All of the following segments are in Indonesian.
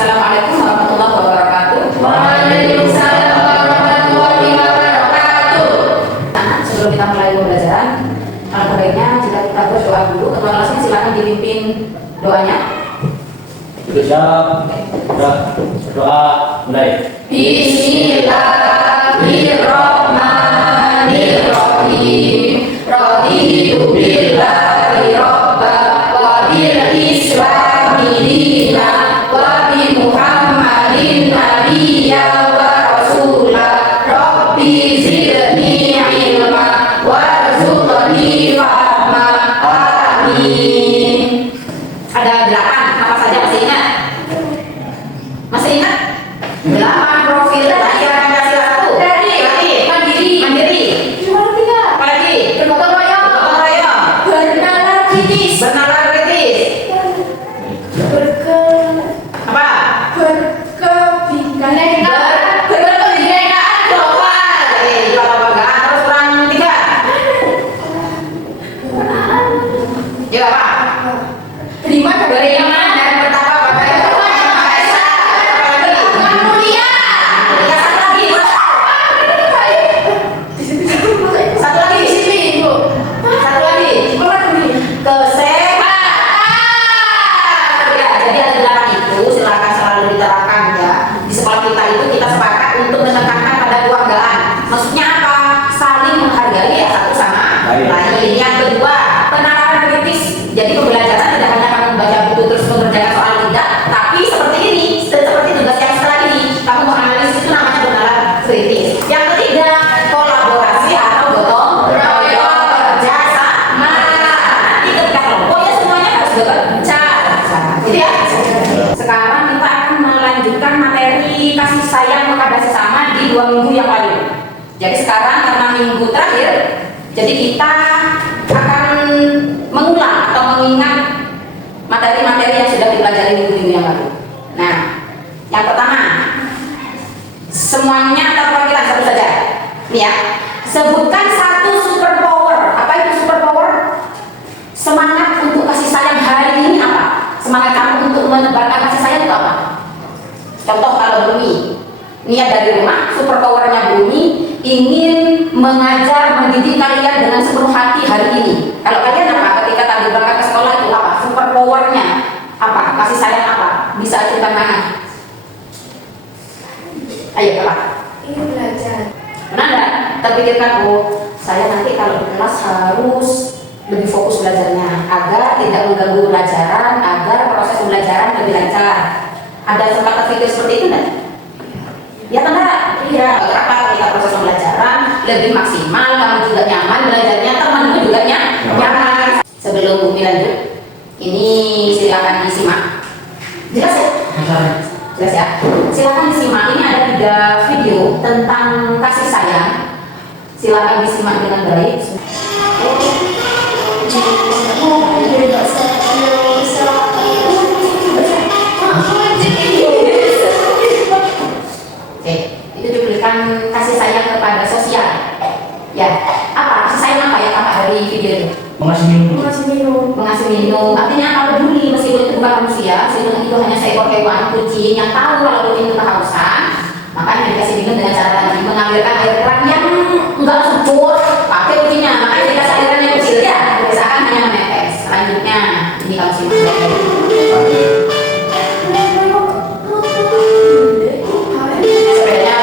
Assalamualaikum warahmatullahi wabarakatuh. Waalaikumsalam warahmatullahi wabarakatuh. Sebelum kita mulai pembelajaran, alangkah baiknya jika kita berdoa dulu. Ketua kelasnya silakan dipimpin doanya. Siap. Berdoa mulai. Bismillahirrahmanirrahim. Raditu billahi robba wa bil islami dina wa bi Muhammadin nabiyya wa rasula. Rabbi zidni ilma warzuqni fahma. Amin. Ada 8, apa saja masih ingat? Masih ingat? 8 profil latihan Pancasila 1. Mandiri. Cuma 3. Apa lagi? Bergotong royong. Gotong royong. Bernalar kritis. Bernalar kritis. Apa? Berkebinekaan global. Jiwa kebanggaan. Terus kurang 3. Ya apa? Terima Beriman dan bertakwa kepada Allah Yang Maha Esa. Apa lagi? mulia. Ya, satu lagi disiplin, Bu. Satu lagi kesehatan. Ya, jadi ada 8 itu silakan selalu diterapkan ya. Di sekolah kita itu kita sepakat untuk menekankan pada keluargaan. Maksudnya apa? Saling menghargai ya satu sama lain. Yang kedua, penalaran kritis. Jadi pembelajaran tidak hanya kamu baca buku terus mengerjakan soal tidak, tapi seperti ini, seperti tugas yang setelah ini, kamu menganalisis itu namanya penalaran kritis. Yang ketiga, kolaborasi atau gotong royong, kerja sama. Nanti ketika kelompok ya semuanya harus bekerja, gitu ya. Sekarang kita akan melanjutkan materi kasih sayang kepada sesama di 2 minggu yang lalu. Jadi sekarang karena minggu terakhir, jadi kita akan mengulang atau mengingat materi-materi yang sudah dipelajari minggu-minggu yang lalu. Nah, yang pertama, semuanya atau perwakilan satu saja. Nih ya, sebutkan satu superpower. Apa itu superpower? Semangat untuk kasih sayang hari ini apa? Semangat kamu untuk menebarkan kasih sayang itu apa? Contoh kalau Bumi, niat dari rumah, superpowernya Bumi ingin mengajar, mendidik kalian dengan sepenuh hati hari ini. Kalau kalian apa? Ketika tadi berangkat ke sekolah itu apa? Superpowernya apa? Kasih sayang apa? Bisa ajukan tangan. Ayo apa? Ini belajar. Benar nggak? Terpikirkan, oh saya nanti kalau di kelas harus lebih fokus belajarnya agar tidak mengganggu pelajaran, agar proses pembelajaran lebih lancar. Ada sempat terpikir seperti itu nggak? Ya benar. Iya. Kenapa ketika proses pembelajaran lebih maksimal, kamu juga nyaman belajarnya, temanmu juga nyaman. Sebelum Bumi lanjut, ini silakan disimak. Jelas ya? Jelas ya? Silakan disimak. Ini ada 3 video tentang kasih sayang. Silakan disimak dengan baik. Oke, itu cuplikan kasih sayang kepada sosial. Ya, apa? Kasih sayang apa ya kakak dari video itu? Mengasih minum. Mengasih minum, artinya apa peduli meskipun itu bukan manusia, meskipun itu hanya seekor hewan, kucing yang tahu kalau kucing itu kehausan, makanya dikasih minum dengan cara tadi mengalirkan air keran yang enggak subur, pakai kucingnya, makanya dikasih aliran yang kecil ya, misalkan hanya menetes. Selanjutnya, ini kalau simak. Sepedanya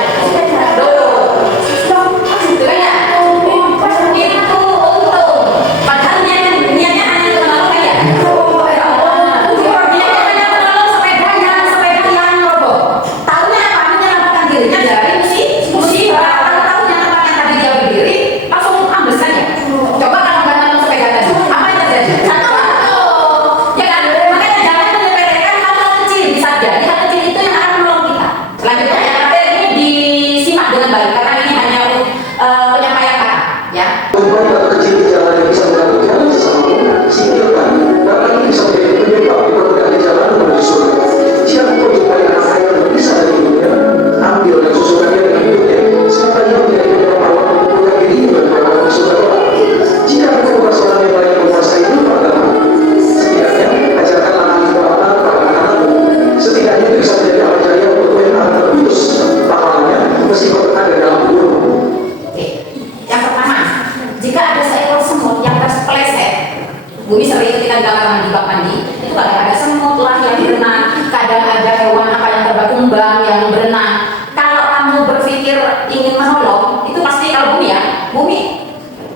kadang ada hewan apa yang terbang yang berenang. Kalau kamu berpikir ingin menolong, itu pasti kalau bumi ya, bumi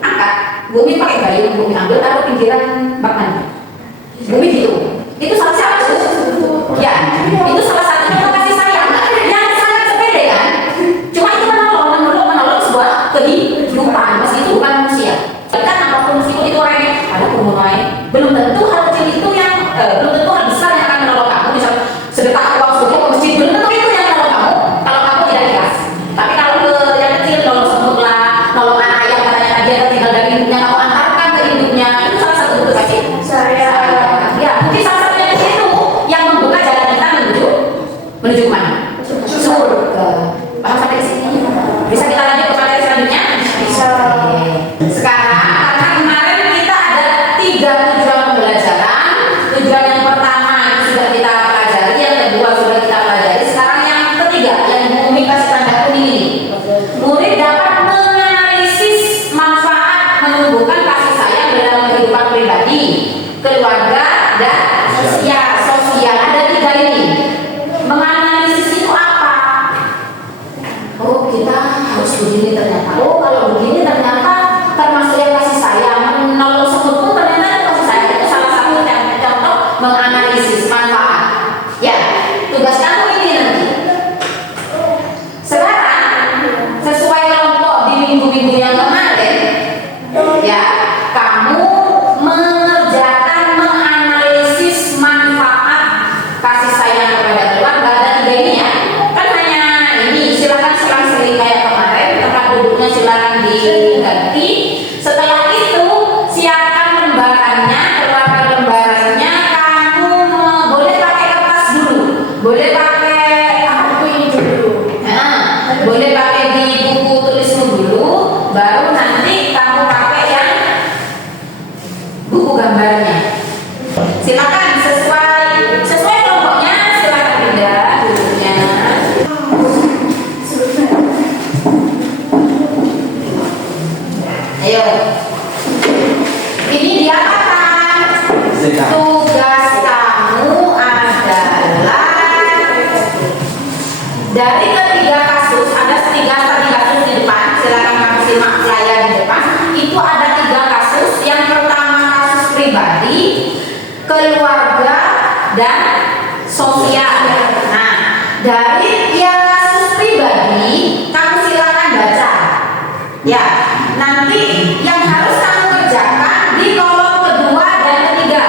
angkat, bumi pakai gayung, bumi ambil taruh pinggiran bak mandi. Bumi gitu. Itu salah satu. Ya, itu salah satu contoh kasih sayang yang sangat sepele kan. Cuma itu menolong sebuah kehidupan, meski itu bukan manusia. Kan apapun meskipun itu remeh, ada pemulai. Belum tentu hal kecil itu yang belum tentu hal besar yang akan menolong kamu. Misal sedekah uang subuh ke masjid, belum tentu itu yang menolong kamu kalau kamu tidak ikhlas. Tapi kalau yang kecil, nolong semut lah, nolong anak ayam katanya tadi ada tinggal dari hidupnya kamu antarkan ke hidupnya, itu salah satu bentuk kasih. Ya, mungkin salah satunya itu yang membuka jalan kita menuju mana? Surga. Paham sampai di sini? Bisa kita lanjut ke materi selanjutnya? Bisa. Sekarang karena kemarin kita ada 3 tujuan pembelajaran. Tujuan yang pertama itu sudah kita pelajari, yang kedua sudah kita pelajari. Sekarang yang ketiga, yang Umi kasih tanda kuning ini. Murid dapat menganalisis manfaat menumbuhkan kasih sayang dalam kehidupan pribadi, keluarga, dan sosial. Ada 3 ini. Menganalisis itu apa? Oh, kita harus begini ternyata. Oh, kalau begini ternyata termasuk yang kasih sayang. Menolong semut pun ternyata itu kasih sayang. Itu salah satu contoh menganalisis manfaat. Ya, tugas kamu ini nanti. Sekarang sesuai kelompok di minggu-minggu yang kemarin, ya, kamu mengerjakan menganalisis manfaat kasih sayang kepada keluarga. Ada 3 ini ya. Kan hanya ini, silakan selang-seling kayak kemarin, tempat duduknya silakan diganti. Setelah itu siapkan lembarannya, keluarkan lembarannya. Kamu boleh pakai kertas dulu, boleh pakai buku ini dulu. Boleh pakai di buku tulismu dulu, baru nanti kamu pakai yang buku gambarnya. Silakan sesuai kelompoknya, silakan pindah duduknya. Ayo. Ini diapakan? Tugas kamu adalah dari ketiga kasus, ada 3 kasus di depan. Silakan kamu simak layar di depan. Itu ada 3 kasus. Yang pertama kasus pribadi, keluarga, dan sosial. Nah, dari yang kasus pribadi, kamu silakan baca. Ya, nanti yang harus kamu kerjakan di kolom kedua dan ketiga.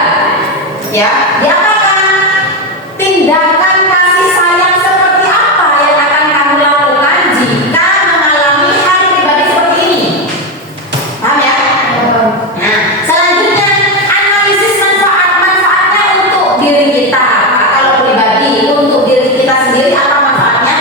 Ya, diapakan? Tindakan kasih sayang seperti apa yang akan kamu lakukan jika mengalami hal pribadi seperti ini? Paham ya? Nah, selanjutnya analisis manfaatnya untuk diri kita. Kalau pribadi untuk diri kita sendiri apa manfaatnya?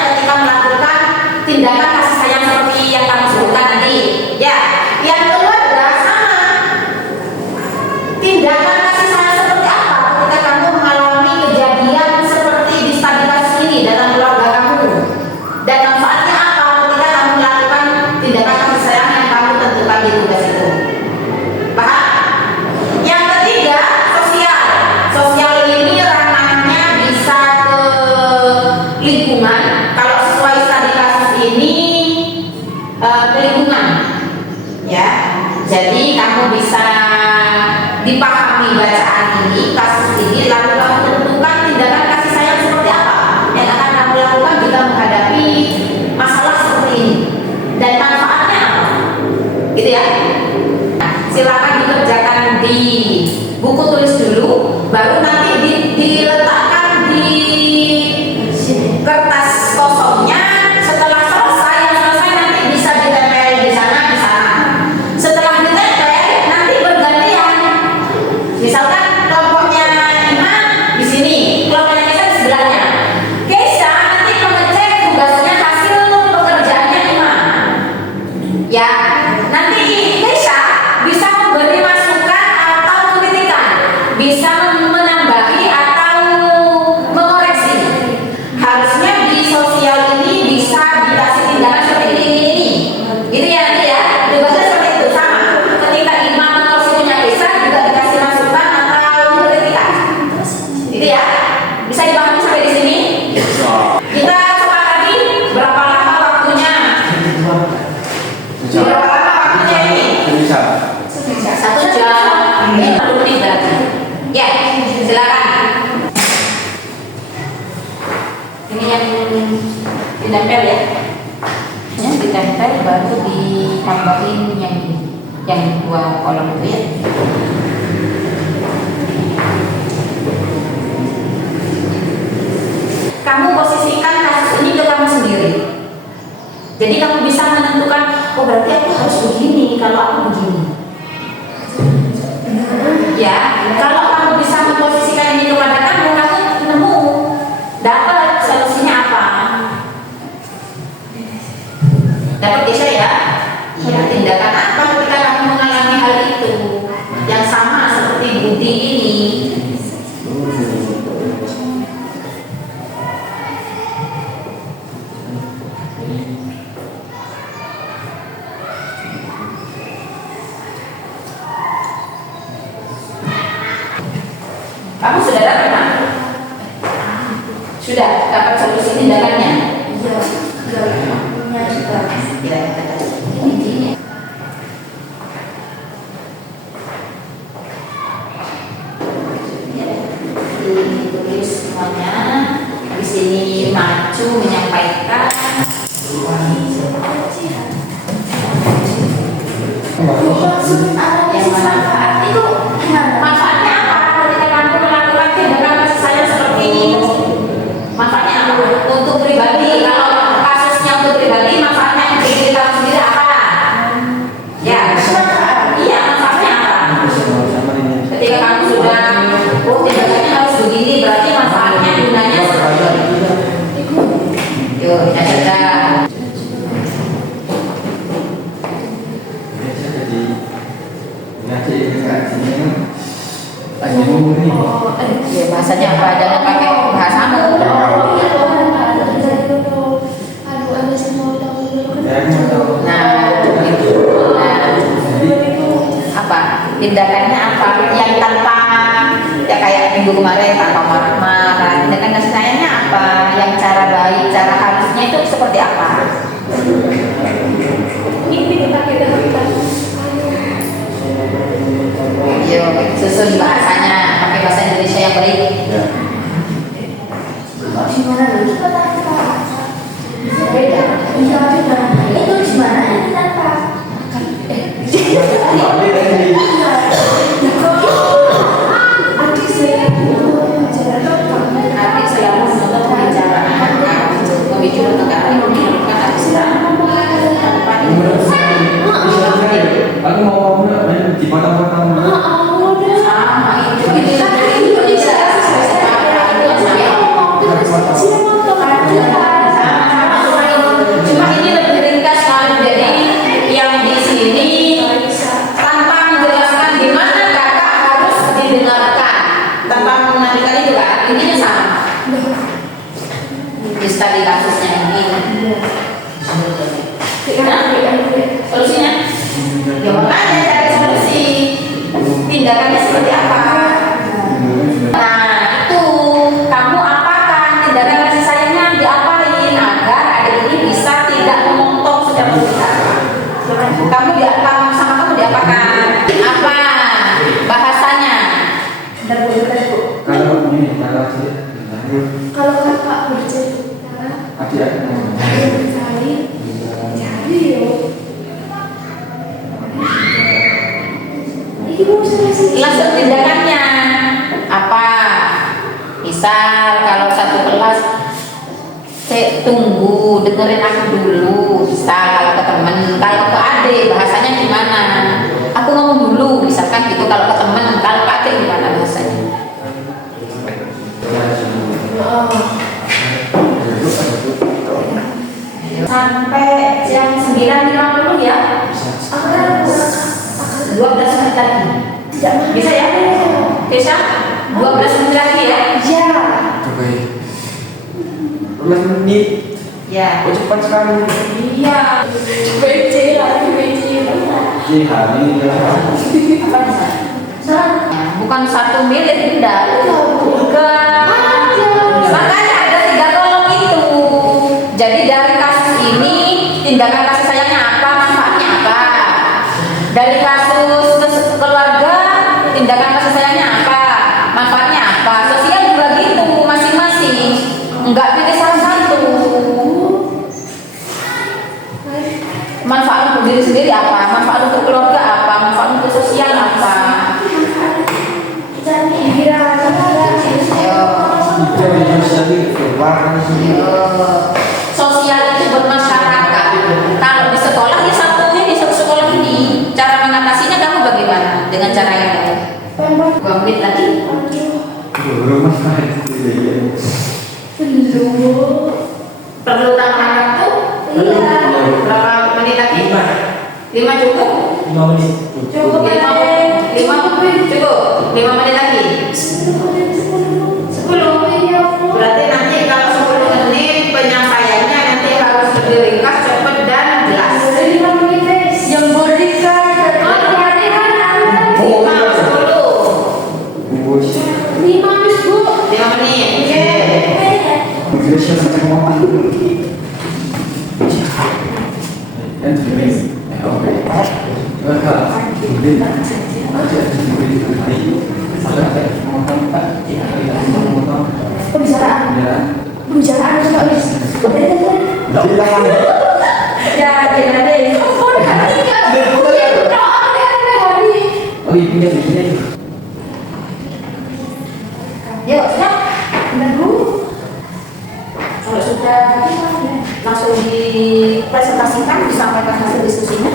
Ini yang ditempel ya. Yang ditempel baru ditambahin yang ini, yang 2 kolom itu ya. Kamu posisikan kasus ini ke kamu sendiri. Jadi kamu bisa menentukan, oh berarti aku harus begini kalau aku begini. Ya, kalau kamu bisa memposisikan ini kepada kamu nemu dapat solusinya apa? Dapat geser ya? Iya, tindakan apa ketika kamu mengalami hal itu yang sama seperti Budi ini? Kamu sudah dapat kan? Sudah dapat solusi tindakannya? Iya. Intinya. Ditulis semuanya. Di sini maju menyampaikan. Maksud analisis manfaat itu gimana? Manfaatnya apa ketika kamu melakukan tindakan kasih sayang seperti ini? Manfaatnya apa? Untuk pribadi, kalau kasusnya untuk pribadi, manfaatnya untuk diri kamu sendiri apa? Ya, iya, manfaatnya apa? Ketika kamu sudah, oh tindakannya harus begini, berarti manfaatnya gunanya seperti ini. Yuk, kita cerita. Ya, bahasanya apa? Jangan pakai bahasamu. Nah, gitu. Apa? Tindakannya apa? Yang tanpa ya kayak minggu kemarin tanpa marah-marah. Tindakan kasih sayangnya apa? Yang cara baik, cara halusnya itu seperti apa? Yuk, susun bahasanya pakai bahasa Indonesia yang baik. Gimana nih? Beda. Iya, beda. Itu gimana? Ini tanpa. Adik selalu menuntut pembicaraan, memicu pertengkaran yang menimbulkan adik selalu tanpa interupsi. Aku mau main dipotong-potong. Sama itu bisa. Cuma ini lebih ringkas kan, jadi yang di sini tanpa menjelaskan di mana kakak harus didengarkan, tanpa menanyakan itu kan, intinya sama. Di tadi kasusnya ini, solusinya, ya makanya cari solusi, tindakannya seperti apa? Nah itu kamu apakan tindakan kasih sayangnya diapain agar adik ini bisa tidak memotong sudah berbicara. Kamu sama kamu diapakan? Apa bahasanya? Kalau kakak bercerita, cari yo. Langsung tindakannya apa? Misal kalau satu kelas tunggu dengerin aku dulu. Misal kalau ke temen, kalau ke adik bahasanya gimana? Aku ngomong dulu, misalkan gitu. Kalau ke temen, kalau ke adik gimana bahasanya? Sampai jam 9.50 ya. 12 menit lagi. Bisa ya? Bisa? 12 menit lagi ya? Iya. Menit. Ya. Oh cepat sekali. Iya. BC lagi BC. Ini hari ini Apa nih? Bukan 1 menit, tidak. Bukan. Makanya ada 3 kolom itu. Jadi dari kasus ini tindakan kasih sayangnya apa, manfaatnya apa? Dari kasus keluarga tindakan kasih sayangnya apa, manfaatnya apa? Sosial juga gitu masing-masing. Enggak pilih salah keluarkan sendiri. Sosial itu buat masyarakat. Kalau di sekolah ya satunya di satu sekolah ini. Cara mengatasinya kamu bagaimana? Dengan cara yang lain? Gua ambil lagi. Rumah saya sendiri. Perlu tambahan waktu? Iya. Berapa menit lagi? 5 cukup? 5 menit. Cukup ya. 5 cukup? 5 menit lagi? 10 ya. Berarti nanti kalau 10 menit penyampaiannya nanti harus lebih ringkas, cepat dan jelas. Dari 5 menit guys. Yang berikan. Oh, 5, 10, Bungkus. 5 bis bu. 5 menit. Indonesia sampai ngomong. Kan sendiri. Oke. Maka ini aja sendiri hari. Sampai ada ngomong Pak. Ya, ngomong. Pembicaraan. Ya. Pembicaraan juga guys. Enggak bilang. Ya, gimana deh? Oh, iya punya. Yuk, siap. Bentar dulu. Kalau sudah langsung dipresentasikan, disampaikan hasil diskusinya.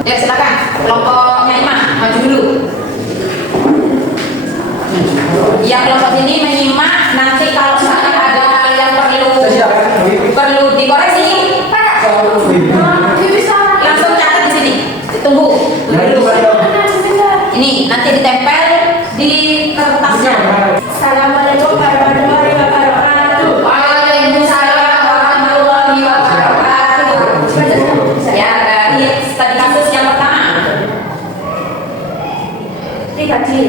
Ya, silakan. Kelompoknya Imam, maju dulu. Yang kelompok ini menyimak, nanti kalau misalkan ada hal yang perlu dikoreksi, langsung catat di sini. Ditunggu. Ini nanti ditempel di kertasnya. Assalamualaikum warahmatullahi wabarakatuh. Waalaikumsalam warahmatullahi wabarakatuh. Ya, dari studi kasus yang pertama. Pribadi,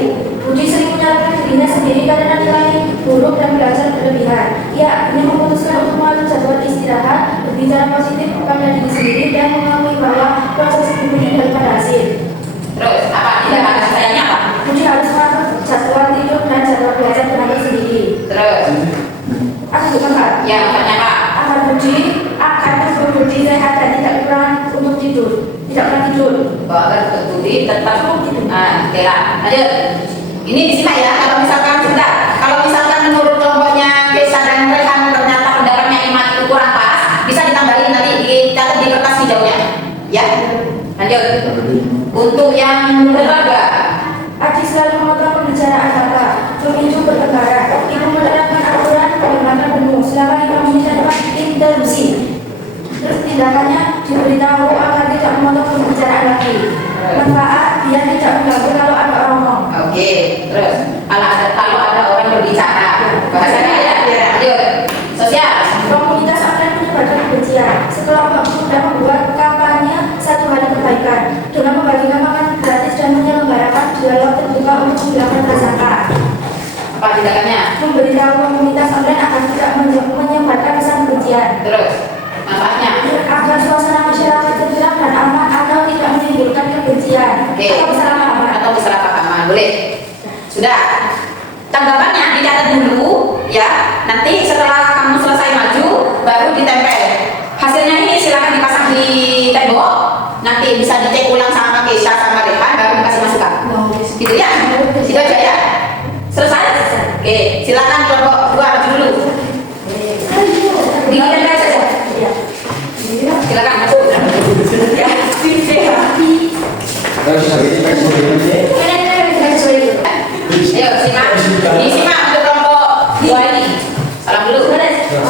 Budi sering menyalahkan dirinya sendiri karena nilai buruk dan belajar berlebihan. Ia akhirnya memutuskan untuk mengatur jadwal istirahat, berbicara positif kepada diri sendiri dan mengakui bahwa proses itu daripada hasil. Terus apa? Tidak ada sayangnya apa? Budi harus mengatur jadwal tidur dan jadwal belajar tenaga sendiri. Terus Aku juga kan? ya makanya apa? Agar Budi akan berbudi sehat dan tidak kurang untuk tidur, tidak pernah tidur. Bahwa terbukti tetap oke lah. Lanjut. Ini disimak ya. Kalau misalkan menurut kelompoknya Desa dan Rehan ternyata pendapatnya Imam itu kurang pas, bisa ditambahin nanti dicatat di kertas hijaunya. Ya. Lanjut. Untuk yang lembaga, Aji selalu memotong pembicaraan Bapak, memicu pertengkaran. Ibu menerapkan aturan pengembangan penuh selama 5 menit tanpa interupsi. Terus tindakannya diberitahu agar tidak memotong pembicaraan lagi. Manfaat biar tidak mengganggu kalau ada orang ngomong. oke. Terus kalau ada orang berbicara, bahasanya ya. Lanjut. Sosial. Komunitas akan menyebarkan kebencian. Sekelompok sudah membuat kampanye satu hari kebaikan dengan membagikan makanan gratis dan menyelenggarakan dialog terbuka untuk menghilangkan prasangka. Apa tindakannya? Memberitahu komunitas online agar tidak menyebarkan pesan kebencian. Terus manfaatnya. Agar suasana masyarakat tenang dan aman atau tidak menimbulkan kebencian Oke. atau kesalahpahaman. Atau kesalahpahaman. Boleh. Sudah. Tanggapannya dicatat dulu ya. Nanti setelah kamu selesai maju baru ditempel. Hasilnya ini silakan dipasang di tembok. Nanti bisa dicek ulang sama Keisha sama Rehan baru dikasih masukan. Gitu ya. Gitu aja ya. Selesai? Oke, silakan kelompok dua maju dulu. Ditempel saja. Silakan maju. Ya. Terus habis itu Ayo simak. Disimak untuk kelompok dua ini. Salam dulu.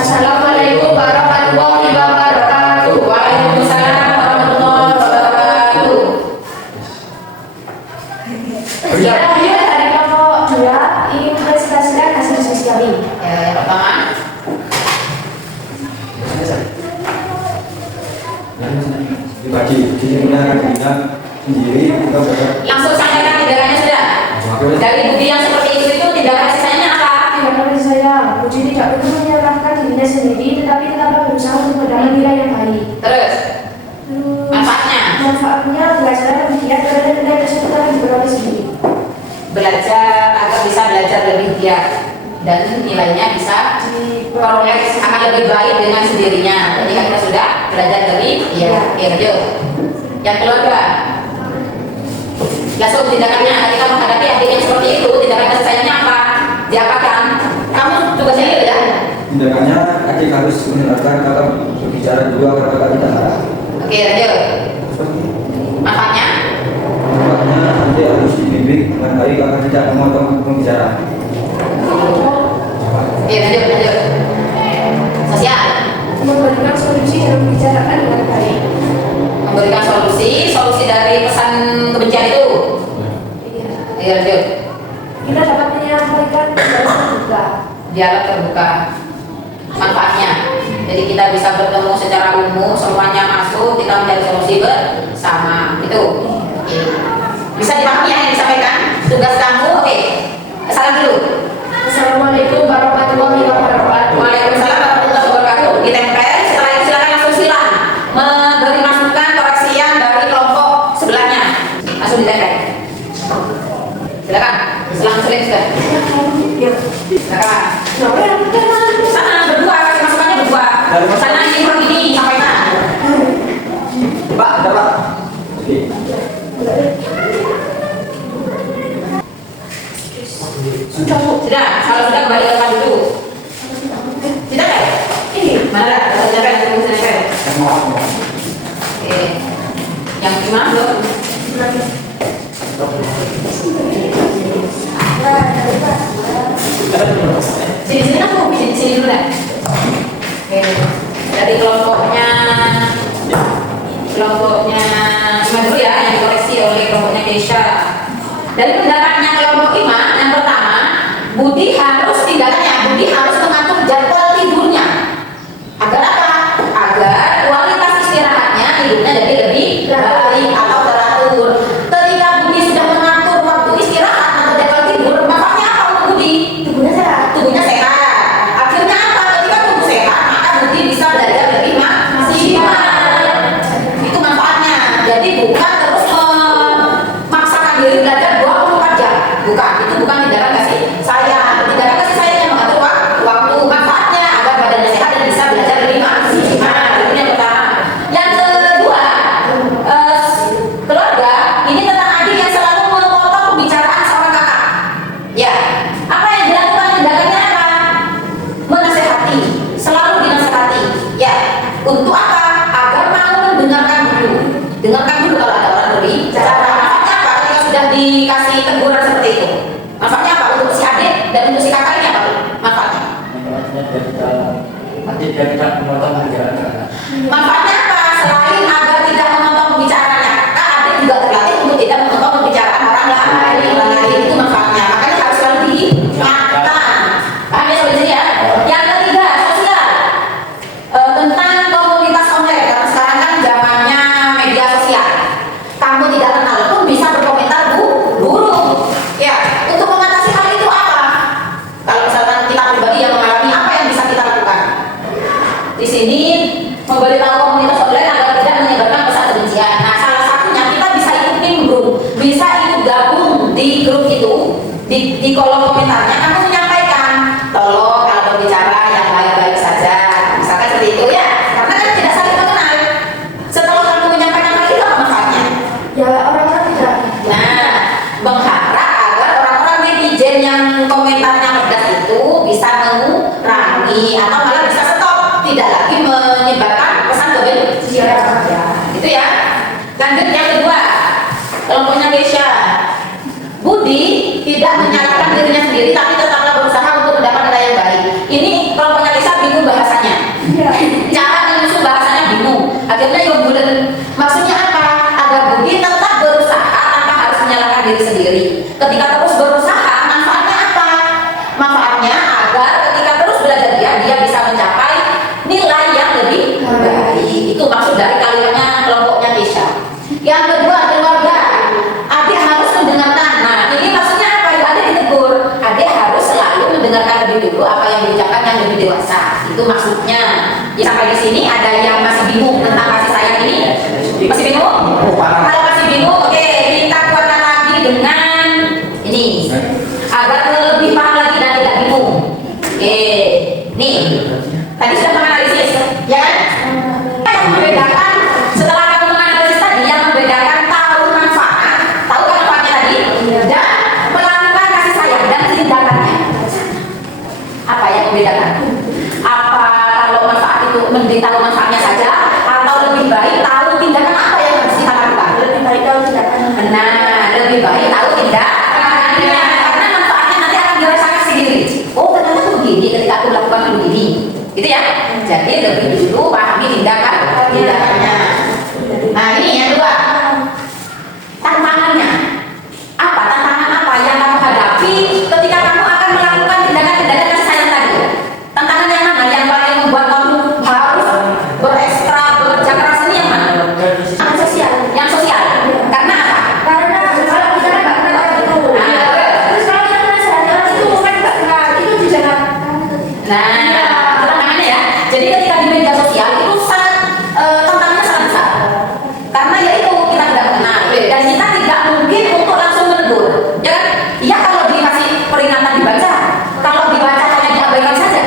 Assalamualaikum warahmatullahi wabarakatuh. Waalaikumsalam warahmatullahi wabarakatuh. Selanjutnya dari kelompok 2 ingin mempresentasikan hasil diskusi kami. Ya, yang pertama. dibagi jadi punya kita sendiri kita berapa Langsung sampaikan tindakannya sudah. Dari bukti yang seperti itu tindakan sisanya apa? Menurut saya, Budi tidak perlu menyalahkan dirinya sendiri, tetapi tetaplah berusaha untuk mendapatkan nilai yang baik. Terus manfaatnya Manfaatnya belajar lebih giat karena nilai tersebut akan diperoleh sendiri. belajar agar bisa belajar lebih giat dan nilainya bisa diperoleh akan lebih baik dengan sendirinya. Ketika kita sudah belajar lebih giat. Lanjut. Yang keluarga. Langsung tindakannya ketika menghadapi adik yang seperti itu, tindakan kasih sayangnya apa? Diapakan? Kamu tugasnya itu ya. tindakannya adik harus mendengarkan kakak berbicara dulu agar kakak tidak marah. Oke, lanjut. Seperti itu. Manfaatnya? Manfaatnya adik harus dibimbing dengan baik agar tidak memotong pembicaraan. Oke, lanjut. Sosial. Memberikan solusi dan membicarakan dengan baik. Memberikan solusi dari pesan kebencian itu. Iya, lanjut. Kita dapat menyampaikan dialog terbuka. Dialog terbuka. Manfaatnya, jadi kita bisa bertemu secara umum, semuanya masuk, kita mencari solusi bersama. Itu oke. Bisa dipahami ya yang disampaikan? Tugas kamu, oke. Salam dulu. Assalamualaikum warahmatullahi wabarakatuh. Waalaikumsalam warahmatullahi wabarakatuh. Ditempel, setelah itu silakan langsung silang memberi masukan koreksian dari kelompok sebelahnya. Langsung ditempel. Silakan. Silakan sudah. Silakan. Sana berdua, kasih masukannya berdua. Sana ini sampaikan. Pak, ada Pak. Oke. Sudah, kalau sudah kembali ke tempat dulu. Sudah kan? Ini mana? Sudah kan? Oke. Yang gimana belum? Sini aku sini dulu deh. Oke. Dari kelompoknya Ima dulu ya, yang dikoreksi oleh kelompoknya Keisha. Dari pendapatnya kelompok Ima, yang pertama, Budi harus mengatur jadwal tidurnya. Agar apa? Agar kualitas istirahatnya, tidurnya jadi lebih baik atau teratur. Ketika Budi sudah mengatur waktu istirahat atau jadwal tidur, manfaatnya apa untuk Budi? Tubuhnya sehat. Akhirnya apa? Ketika tubuh sehat, maka Budi bisa belajar lebih maksimal. Itu manfaatnya. Jadi bukan terus memaksakan diri belajar 24 jam. Bukan, itu bukan tindakan kasih sayang. Tindakan kasih sayang yang mengatur waktu. Manfaatnya agar badannya sehat dan bisa belajar lebih maksimal. Itu yang pertama. Yang kedua, keluarga ini tentang adik yang selalu memotong pembicaraan seorang kakak. Ya, apa yang dilakukan tindakannya apa? Menasehati, selalu dinasehati. Ya, untuk apa? Agar mau mendengarkan dulu. Dengarkan dulu kalau ada orang berbicara. Manfaatnya apa? Ketika sudah dikasih teguran seperti itu. Manfaatnya apa? Untuk si adik dan untuk si kakak ini apa? Manfaatnya? Adik tidak memotong pembicaraan. Manfaatnya apa? Selain agar tidak memotong pembicaraannya, kakak adik juga terlatih untuk tidak memotong pembicaraan orang lain. Itu manfaatnya. Makanya harus selalu diingatkan. Paham ya sampai sini ya? Yang ketiga, sosial. Tentang komunitas online. Karena sekarang kan zamannya media sosial. Kamu tidak kenal pun bisa berkomentar buruk. Ya, untuk mengatasi hal itu apa? Kalau misalkan kita pribadi yang mengalami, apa yang bisa kita lakukan? Di sini memberitahu komunitas online agar tidak menyebarkan pesan kebencian. Nah, salah satunya kita bisa ikut group, bisa ikut gabung di grup itu, di kolom komentarnya kamu menyampaikan, tolong kalau berbicara yang baik-baik saja, misalkan seperti itu ya, karena kan tidak saling mengenal. Setelah kamu menyampaikan hal itu apa manfaatnya? Ya, orang-orang tidak. Nah, mengharap agar orang-orang netizen yang komentarnya pedas itu bisa mengurangi atau malah bisa stop, tidak lagi menyebarkan pesan kebencian. Ya, itu ya. Lanjut yang kedua, kelompoknya Keisha. Budi tidak menyalahkan dirinya sendiri, tapi tetaplah berusaha untuk mendapat nilai yang baik. Ini kelompoknya Keisha bingung bahasanya. Cara menyusun bahasanya bingung. Akhirnya yang bulan maksudnya apa? Agar Budi tetap berusaha tanpa harus menyalahkan diri sendiri. Ketika terus berusaha, manfaatnya apa? Manfaatnya agar ketika terus belajar dia bisa mencapai nilai yang lebih baik. Itu maksud dari kalimatnya kelompoknya Keisha. Yang kedua, keluarga. Adik harus mendengarkan. Nah, ini maksudnya apa? Ya, adik ditegur. Adik harus selalu mendengarkan lebih dulu apa yang diucapkan yang lebih dewasa. Itu maksudnya. Ya, sampai di sini ada yang masih bingung tentang kasih sayang ini? Masih bingung? Kalau masih bingung, oke, kita kuatkan lagi dengan ini agar lebih paham lagi dan tidak bingung. Oke, nih tadi sudah menganalisis, ya kan? Yang membedakan setelah kamu menganalisis tadi, yang membedakan tahu manfaat, tahu kan manfaatnya tadi, dan melakukan kasih sayang dan tindakannya. Apa yang membedakan? memberitahu manfaatnya saja, atau lebih baik tahu tindakan apa yang harus kita lakukan? Lebih baik tahu tindakan. Nah, lebih baik tahu tindakannya, karena manfaatnya nanti akan dirasakan sendiri. Oh, ternyata tuh begini ketika aku lakukan begini, gitu ya. Jadi lebih dulu pahami tindakannya. Nah, ini yang kedua, tantangannya. Apa tantangan apa yang kamu hadapi ketika kamu akan melakukan tindakan-tindakan kasih sayang tadi? Tantangan yang mana yang paling membuat kamu harus berekstra bekerja keras ini yang mana? Yang sosial. Yang sosial. Karena apa? Karena kalau kita nggak pernah itu. Terus kalau kita pernah sadar itu kan nggak pernah itu juga nggak. Nah, itu tantangannya ya. Jadi ketika di media sosial itu sangat tantangannya sangat besar. Karena ya itu kita tidak mengenal dan kita tidak mungkin untuk langsung menegur. Ya kan? Iya kalau dikasih peringatan dibaca, kalau dibaca hanya diabaikan saja.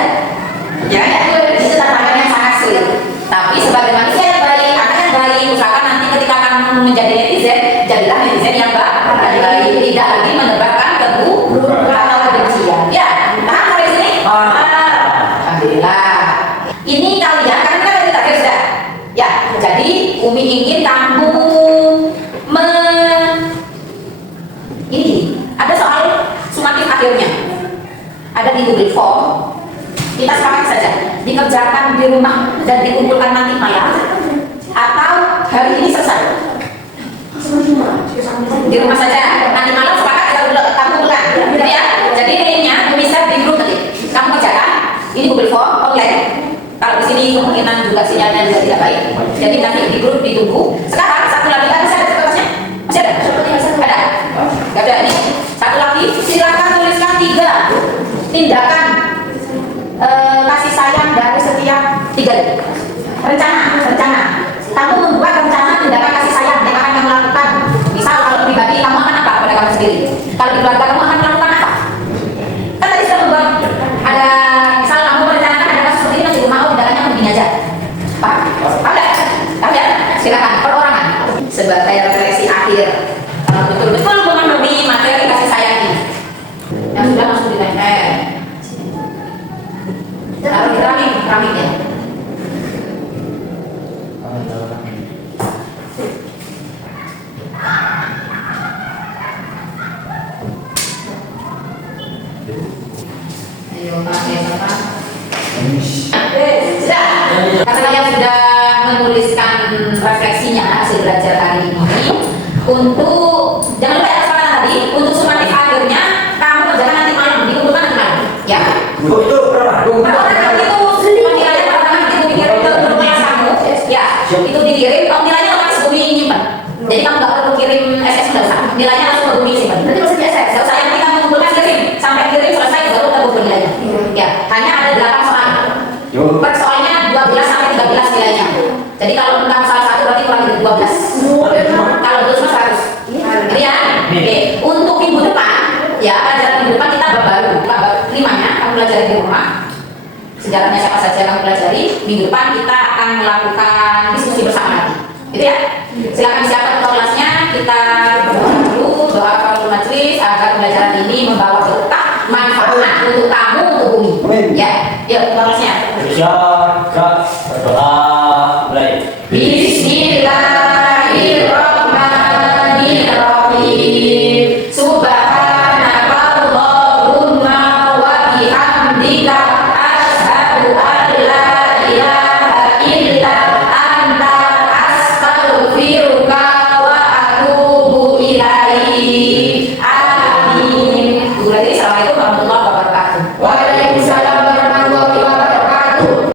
Ya kan? Itu tantangan yang sangat sulit. Tapi sebagai manusia yang baik, anak yang baik, usahakan nanti ketika kamu menjadi netizen, jadilah netizen yang baik, tidak lagi menebarkan keburukan atau kebencian. Ya, paham sampai sini? Alhamdulillah. Ini kalian kan kita dari terakhir sudah. Ya, jadi Umi ingin kamu ini ada soal sumatif akhirnya. Ada di Google Form. Kita sepakat saja dikerjakan di rumah dan dikumpulkan nanti malam atau hari ini selesai. Di rumah saja. Nanti malam sepakat kamu bukan. Gitu ya. Jadi intinya bisa di grup nanti. Kamu kerjakan ini Google Form online. Kalau di sini kemungkinan juga sinyalnya juga tidak baik. Jadi nanti di grup ditunggu. Sekarang satu lagi kan masih ada kertasnya? Masih ada? Ada? Gak ada ini. Satu lagi silakan tuliskan 3 tindakan kasih sayang dari setiap 3 rencana. Kamu membuat rencana tindakan kasih sayang yang akan kamu lakukan. Misal kalau pribadi kamu akan apa pada kamu sendiri? Kalau di keluarga kamu akan melakukan apa? Kan tadi sudah membuat ada misal kamu merencanakan ada kasus seperti ini masih rumah tindakannya begini aja. Paham? Ada? Tahu ya? Silakan perorangan sebagai refleksi akhir. Betul-betul memahami materi kasih sayang ini. Yang sudah langsung ditempel. Lalu keramik ya. Ayo pakai apa? Sudah. Karena yang sudah menuliskan refleksinya hasil belajar hari ini untuk jangan lupa ya kesempatan tadi untuk sumatif akhirnya kamu kerjakan nanti malam dikumpulkan nanti malam ya. Itu berapa? Orang itu nilainya pertama itu dikirim ke rumah kamu ya itu dikirim kalau nilainya otomatis bumi nyimpan. Jadi kamu nggak perlu kirim SS nggak usah nilainya langsung ke bumi simpan. Berarti maksudnya SS nggak usah yang kita mengumpulkan kirim sampai kirim selesai baru terkumpul nilainya. Ya hanya ada 8 soal. Per soalnya 12 sampai 13 nilainya. Jadi kalau tentang salah satu berarti kurang dari 12. Kalau terus mas harus. Ini ya. Oke. Untuk minggu depan, ya pelajaran minggu depan kita baru 5-nya kamu pelajari di rumah. Sejarahnya siapa saja kamu pelajari. Minggu depan kita akan melakukan diskusi bersama lagi. Gitu ya. Silakan siapkan kelasnya. Kita berdoa dulu, doa kafaratul majelis agar pembelajaran ini membawa berkah, manfaat untuk kamu, untuk bumi. Ya. Yuk kelasnya. Bisa, berdoa.